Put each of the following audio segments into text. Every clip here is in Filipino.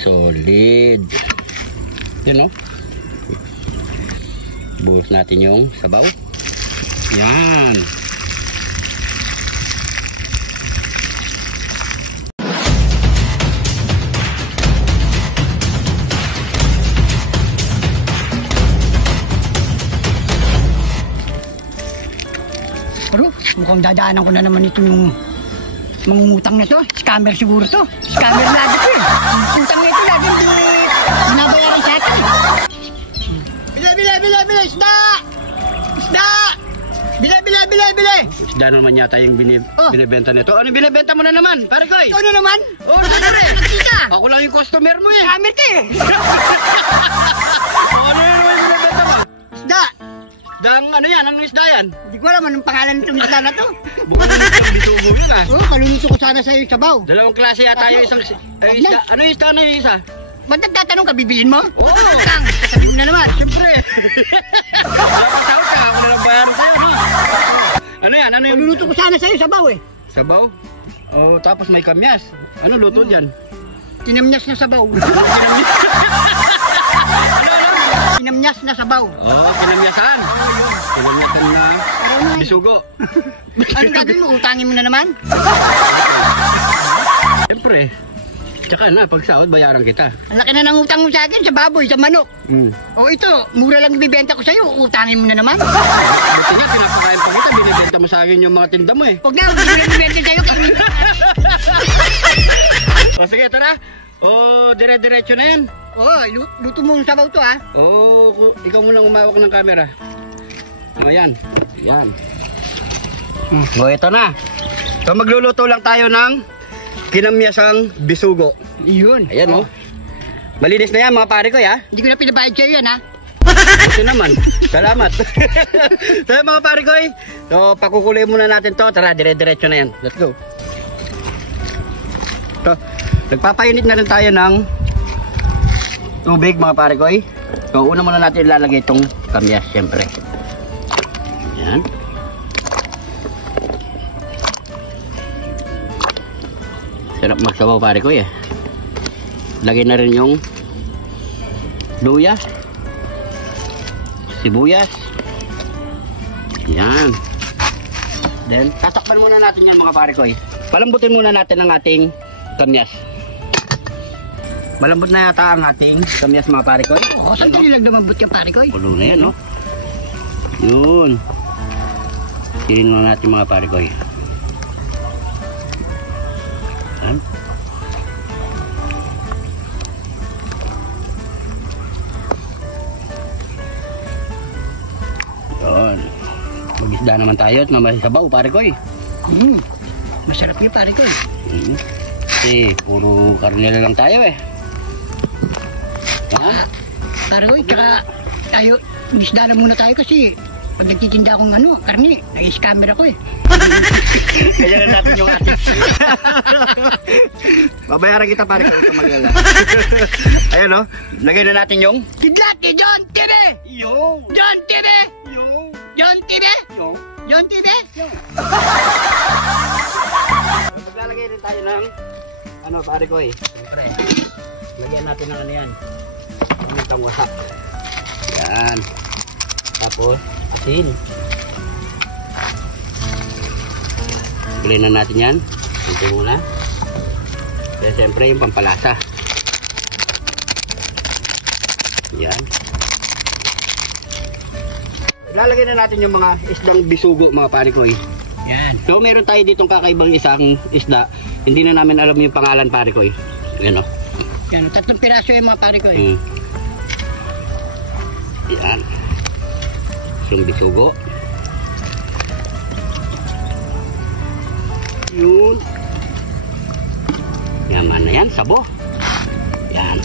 Solid. Yun, oh. Buhos natin yung sabaw. Yan. Pero mukhang dadaanan ko na naman ito yung mangungutang na to. Scammer siguro to. Scammer lagi to eh. Utang na ito lagi hindi binabayaran sa atin. Bili! Isda! Isda! Bili! Isda naman yata yung binibenta nito. Ano binibenta mo na naman? Pare ko eh. Ano naman? Oh, ako lang yung customer mo eh. Scammer ka eh. Ano yun yung binibenta mo? Isda! Ano yan? Anong isda yan? Hindi ko alam anong pangalan nitong isda na to. Bukod ng bitugo yun ah. Oh, maluluto ko sana sa'yo yung sabaw. Dalawang klase yata yung isang isda. Ano yung isda na yung isa? Ba't nagtatanong ka, bibilin mo? Oo. Kang, sasabihin mo na naman. Siyempre. Napataw ka. Ako na lang bayaran sa'yo, no? Ano yan? Ano yung... Maluluto ko sana sa'yo sabaw eh. Sabaw? Oh, tapos may kamyas. Ano luto dyan? Tinamnyas na sabaw. Tinamnyas na sabaw. Oh, kinamyasan. Kinamyasan na bisugo. Anong gagawin mo? Utangin mo na naman? Siyempre. Tsaka na, pag sahod, bayaran kita. Ang laki na ng utang mo sa akin, sa baboy, sa manok. O ito, mura lang ibibenta ko sa'yo, utangin mo na naman. Buti nga, pinapakain pa kita, binibenta mo sa akin yung mga tinda mo eh. Huwag na, hindi mo ibibenta sa'yo. O sige, ito na. O, dire-diretso na yan. Luto mo yung sabaw to ha. O, ikaw muna umawak ng camera. O, yan. Yan. O, ito na. So, magluluto lang tayo ng kinamyasang bisugo. Yun. Ayan o. Malinis na yan mga pare ko ya. Hindi ko na pinabayad sa'yo yan ha. Ito naman. Salamat. So mga pare ko so pakukuloy muna natin to. Tara, dire-diretso na yan. Let's go. So, nagpapainit na rin tayo ng tubig mga pare ko. So una muna natin ilalagay itong kamyas syempre. Ayan. Sarap magsabaw pare ko eh. Lagay na rin yung luya, sibuyas. Yan. Then tatakpan muna natin yan mga pare ko eh. Palambutin muna natin ang ating kamyas. Malambot na yata ang ating kamyas mga pare ko. Oo, sandali lang lumambot yung pare ko. Pulo na yan, no? Yun. Silin muna natin mga pare ko. Yan. Yun. Mag-isda naman tayo at mamasabaw pare ko. Masarap yung pare ko. Kasi puro karne na lang tayo eh. Pare ko, tsaka tayo, isda na muna tayo kasi pag nagtitinda akong karne, nag-scammer ako eh. Kaya na natin yung ating. Babayaran kita pare ko sa Magala. Ayan o, lagay na natin yung Kidlat ni John TV! Yo! John TV! Yo! John TV! Yo! John TV! Maglalagay rin tayo ng pare ko eh. Siyempre, lagyan natin ng ano yan. Pamitang wasak. Yan. Tapos, asin. Gulay na natin yan. Kunti muna. Kaya siyempre yung pampalasa. Yan. Lalagay na natin yung mga isdang bisugo mga pare ko. Yan. So meron tayo ditong kakaibang isang isda. Hindi na namin alam yung pangalan pare ko. Yan o. Yan, 3 piraso yung mga pare ko Yan. Yung bisugo. Yun. Yaman na yan, sabo. Yan.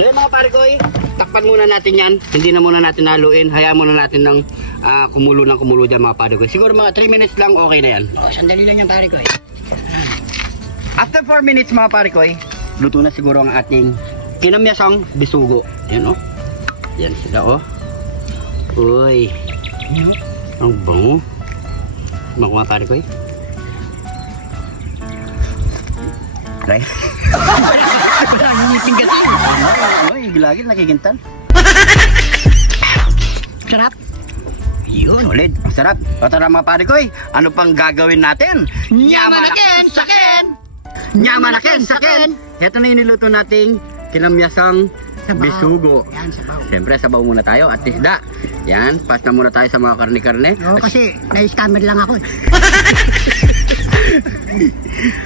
So mga pare ko, takpan muna natin yan. Hindi na muna natin haluin. Hayaan muna natin ng kumulo dyan mga pare ko. Siguro mga 3 minutes lang okay na yan. Sandali lang yan pare ko After 4 minutes mga pare ko, luto na siguro ang ating kinamyasang bisugo. Yan o. Yan sila o. Uy. Ang bango. Mga pare ko Try. Wala, nangiting ka tayo. lagi nakikintan. Sarap. Yun, ulit. Ang sarap. O tara mga pare ko, ano pang gagawin natin? Nyamanakin, sakin! Nyamanakin, sakin! Ito na yung niluto nating kinamyasang Sabaw. bisugo. Yan, sabaw. Siyempre, sabaw muna tayo at isda. Yan, pass na muna tayo sa mga karne-karne. Oo, kasi na-scammer lang ako.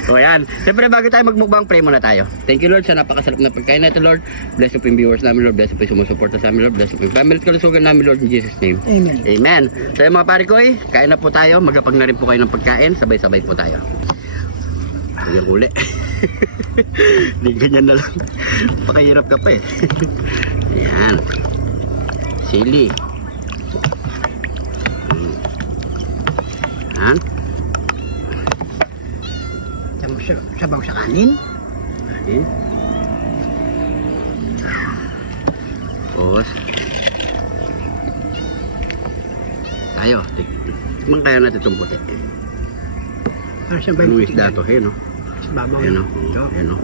O yan. Siyempre, bago tayo magmukbang, pray muna tayo. Thank you, Lord, sa napakasarap na pagkain na ito, Lord. Bless po yung viewers namin, Lord. Bless po yung sumusuporta sa amin, Lord. Bless po yung family at kalusugan namin, Lord, in Jesus' name. Amen. Amen. So yung mga pare ko, kain na po tayo. Magapag na rin po kayo ng pagkain. Sabay-sabay po tayo. Ayan uli. Di ganyan na lang. Pakahirap ka pa eh. Ayan. Sili. Ayan. Sabaw sa kanin. Ayan. Tapos tayo. Tikman kaya natin itong puti. Para sa Anong isda to? Ayan o. Babaw. Ayan o. Ayan o.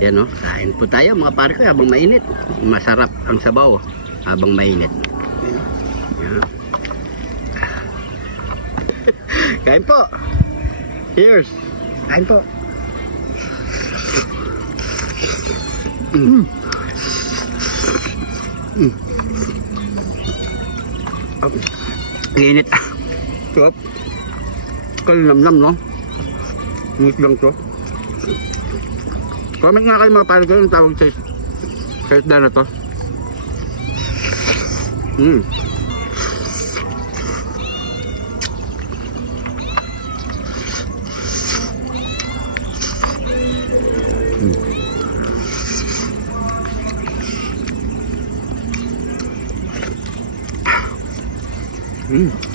Ayan o. Kain po tayo mga pare ko habang mainit. Masarap ang sabaw habang mainit. Ayan. Kain po. Cheers. Kain po. Init. Top. Kalinamnam, no? Init lang to. Comment nga kayo mga pare ko yung tawag sa isda na to.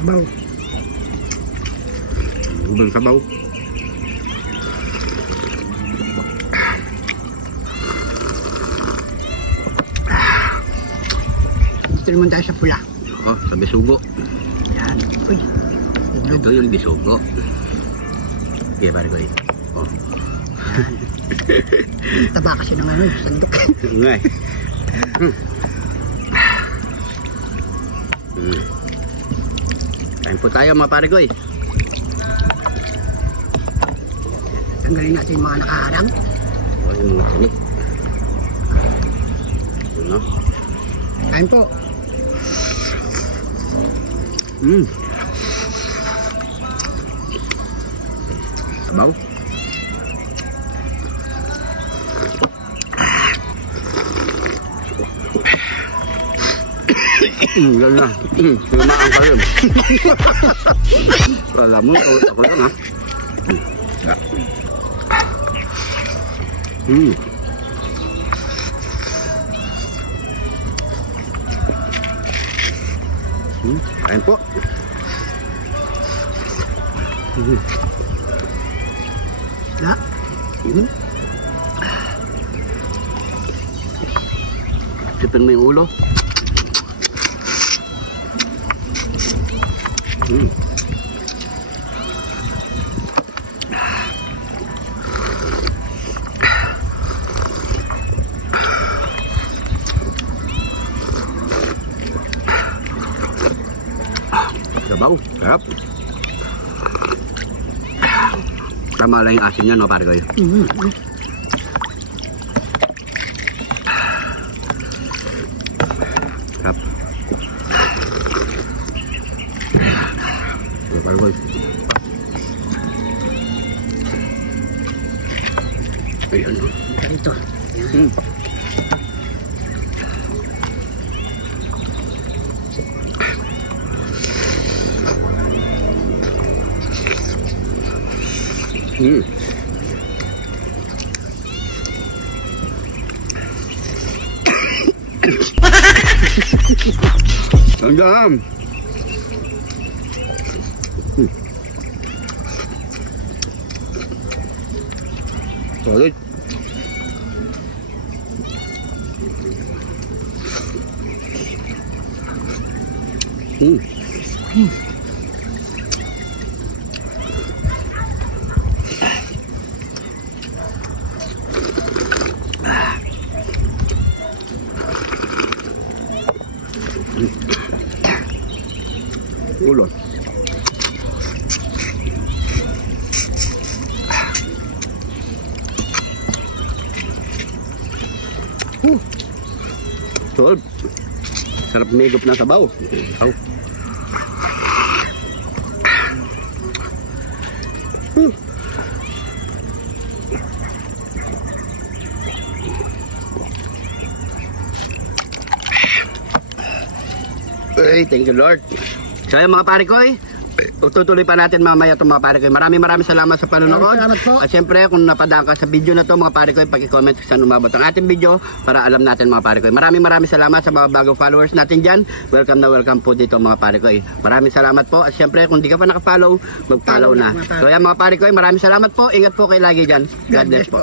Sabaw. Ubang sabaw. Dito naman tayo sa pula. Oh, sa bisugo. Yan. Uy. Ito yung bisugo. Okay, pare ko oh. Taba kasi ng ano, sandok. Ngay. Kain po tayo mga pare ko Tanggalin natin yung mga nakaharang. Oh, yung mga tinik. Ano? Kain po. Sabaw. Yan na. Lumaan ka yun. Alam mo, ako lang ha. Kain po. Na. Sipin mo yung ulo. Sabaw, sarap. Tama lang yung asin niya, no, pare ko yun. Sarap. Pare ko yun. Ayan, no. Ito. Ang dam. Solid. ulo. Tol, sarap migop ng sabaw. Oh. Ay, thank you Lord. So yung mga pare ko tutuloy pa natin mamaya itong mga pare ko. Maraming salamat sa panonood. Salamat po. At syempre kung napadaan ka sa video na to mga pare ko, pag-comment kung saan umabot ang ating video para alam natin mga pare ko. Maraming salamat sa mga bagong followers natin dyan. Welcome na welcome po dito mga pare ko. Maraming salamat po. At syempre kung di ka pa nakafollow, mag-follow na. So yan mga pare ko, maraming salamat po. Ingat po kayo lagi dyan. God bless po.